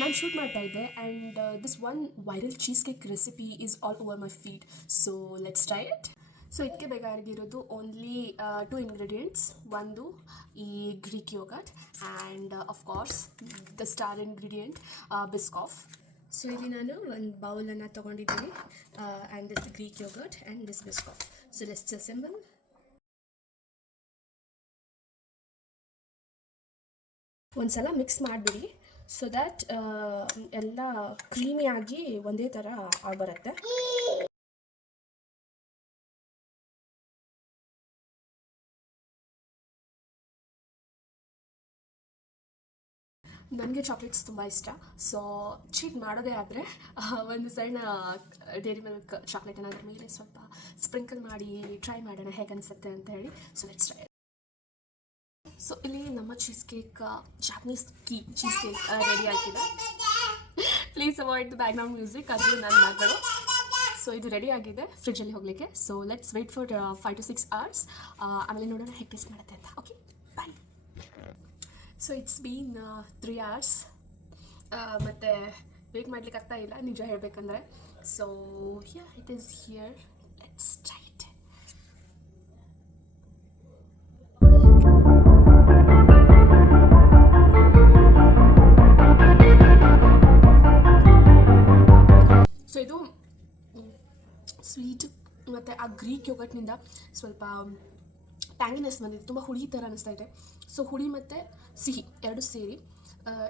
ನಾನು ಶೂಟ್ ಮಾಡ್ತಾ ಇದ್ದೆ and this one viral cheese cake recipe is all over my feed. So let's try it. So ಇದಕ್ಕೆ ಬೇಕಾಗಿರೋದು only 2 ingredients. ಒಂದು ಈ Greek yogurt and of course the star ingredient Biscoff. So ಇಲ್ಲಿ ನಾನು ಒಂದು ಬೌಲನ್ನು ತೊಗೊಂಡಿದ್ದೀನಿ and this Greek yogurt and this Biscoff. So let's assemble. ಒಂದ್ಸಲ ಮಿಕ್ಸ್ ಮಾಡಿಬಿಡಿ ಸೊ ದ್ಯಾಟ್ ಎಲ್ಲ ಕ್ರೀಮಿಯಾಗಿ ಒಂದೇ ಥರ ಬರುತ್ತೆ. ನನಗೆ ಚಾಕ್ಲೇಟ್ಸ್ ತುಂಬ ಇಷ್ಟ. ಸೊ ಚೀಟ್ ಮಾಡೋದೇ ಆದರೆ ಒಂದು ಸಣ್ಣ ಡೇರಿ ಮಿಲ್ಕ್ ಚಾಕ್ಲೇಟನ್ನು ಅದ್ರ ಮೇಲೆ ಸ್ವಲ್ಪ ಸ್ಪ್ರಿಂಕಲ್ ಮಾಡಿ ಟ್ರೈ ಮಾಡೋಣ ಹೇಗೆ ಅನಿಸುತ್ತೆ ಅಂತ ಹೇಳಿ. So let's try. ಸೊ ಇಲ್ಲಿ ನಮ್ಮ cheese cake Japanese cheese cake ready ಆಗಿದೆ. Please avoid the background music, ಅದು ನನ್ನ ಮಗಳು. ಸೊ ಇದು ರೆಡಿ ಆಗಿದೆ ಫ್ರಿಜ್ಜಲ್ಲಿ ಹೋಗಲಿಕ್ಕೆ. So let's wait for 5 to 6 hours. ಆಮೇಲೆ ನೋಡೋಣ ಹೇಗೆ ಟೇಸ್ಟ್ ಮಾಡುತ್ತೆ ಅಂತ. Okay, bye. So it's been 3 hours. ಮತ್ತು ವೆಯ್ಟ್ ಮಾಡ್ಲಿಕ್ಕೆ ಆಗ್ತಾ ಇಲ್ಲ ನಿಜ ಹೇಳಬೇಕಂದ್ರೆ. So it is here. Let's try it. So ಇದು ಸ್ವೀಟ್ ಮತ್ತು ಆ ಗ್ರೀಕ್ ಯೋಗಟ್ನಿಂದ ಸ್ವಲ್ಪ ಟ್ಯಾಂಗಿನೆಸ್ ಬಂದಿದೆ. ತುಂಬ ಹುಳಿ ಥರ ಅನ್ನಿಸ್ತಾ ಇದೆ. ಸೊ ಹುಳಿ ಮತ್ತು ಸಿಹಿ ಎರಡು ಸೇರಿ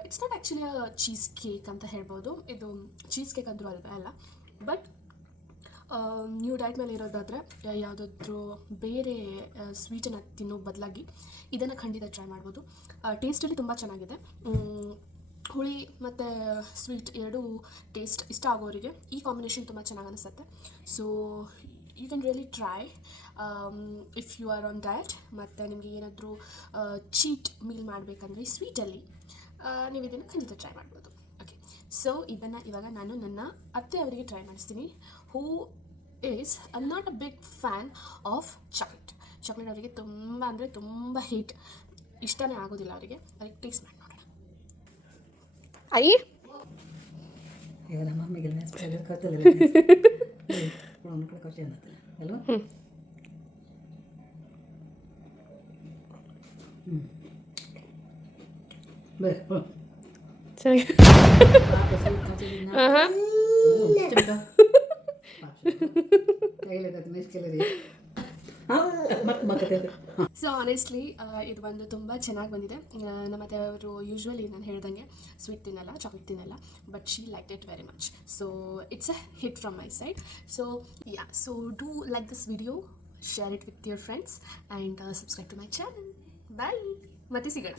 it's not actually cheese cake ಅಂತ ಹೇಳ್ಬೋದು. ಇದು ಚೀಸ್ ಕೇಕ್ ಅಂದರೂ ಅಲ್ಲ. ಬಟ್ ನೀವು ಡಯಟ್ ಮೇಲೆ ಇರೋದಾದರೆ ಯಾವುದಾದ್ರೂ ಬೇರೆ ಸ್ವೀಟನ್ನು ತಿನ್ನೋ ಬದಲಾಗಿ ಇದನ್ನು ಖಂಡಿತ ಟ್ರೈ ಮಾಡ್ಬೋದು. ಟೇಸ್ಟಲ್ಲಿ ತುಂಬ ಚೆನ್ನಾಗಿದೆ. ಹುಳಿ ಮತ್ತು ಸ್ವೀಟ್ ಎರಡೂ ಟೇಸ್ಟ್ ಇಷ್ಟ ಆಗೋರಿಗೆ ಈ ಕಾಂಬಿನೇಷನ್ ತುಂಬ ಚೆನ್ನಾಗಿ ಅನಿಸುತ್ತೆ. So you can really try if you are on diet. ಮತ್ತು ನಿಮಗೆ ಏನಾದರೂ ಚೀಟ್ ಮೀಲ್ ಮಾಡಬೇಕಂದ್ರೆ ಸ್ವೀಟಲ್ಲಿ ನೀವು ಇದನ್ನು ಖಂಡಿತ ಟ್ರೈ ಮಾಡ್ಬೋದು. ಓಕೆ, ಸೊ ಇದನ್ನು ಇವಾಗ ನಾನು ನನ್ನ ಅತ್ತೆ ಅವರಿಗೆ ಟ್ರೈ ಮಾಡಿಸ್ತೀನಿ. Who is not a big fan of chocolate. ಅವರಿಗೆ ತುಂಬ ಅಂದರೆ ತುಂಬ ಹೀಟ್ ಇಷ್ಟನೇ ಆಗೋದಿಲ್ಲ. ಅವರಿಗೆ ಟೇಸ್ಟ್ ಮಾಡಿ ನೋಡೋಣ. ಅಯ್ಯ ಈಗ ನಮ್ಮ ಮಮ್ಮಿಗೆ ಕತ್ತಲ್ಲ ಖುಷಿ ಅನ್ನತ್ತೆ ಅಲ್ವಾ? ಸೊ ಆನೆಸ್ಟ್ಲಿ ಇದು ಬಂದು ತುಂಬ ಚೆನ್ನಾಗಿ ಬಂದಿದೆ. ನಮ್ಮ ಅತ್ತೆಯವರು ಯೂಶ್ವಲಿ ನಾನು ಹೇಳ್ದಂಗೆ ಸ್ವೀಟ್ ತಿನ್ನಲ್ಲ, ಚಾಕ್ಲೇಟ್ ತಿನ್ನಲ್ಲ, but she like it very much. So it's a hit from my side. So do like this video, share it with your friends and subscribe to my channel. Bye, ಮತ್ತೆ ಸಿಗೋಣ.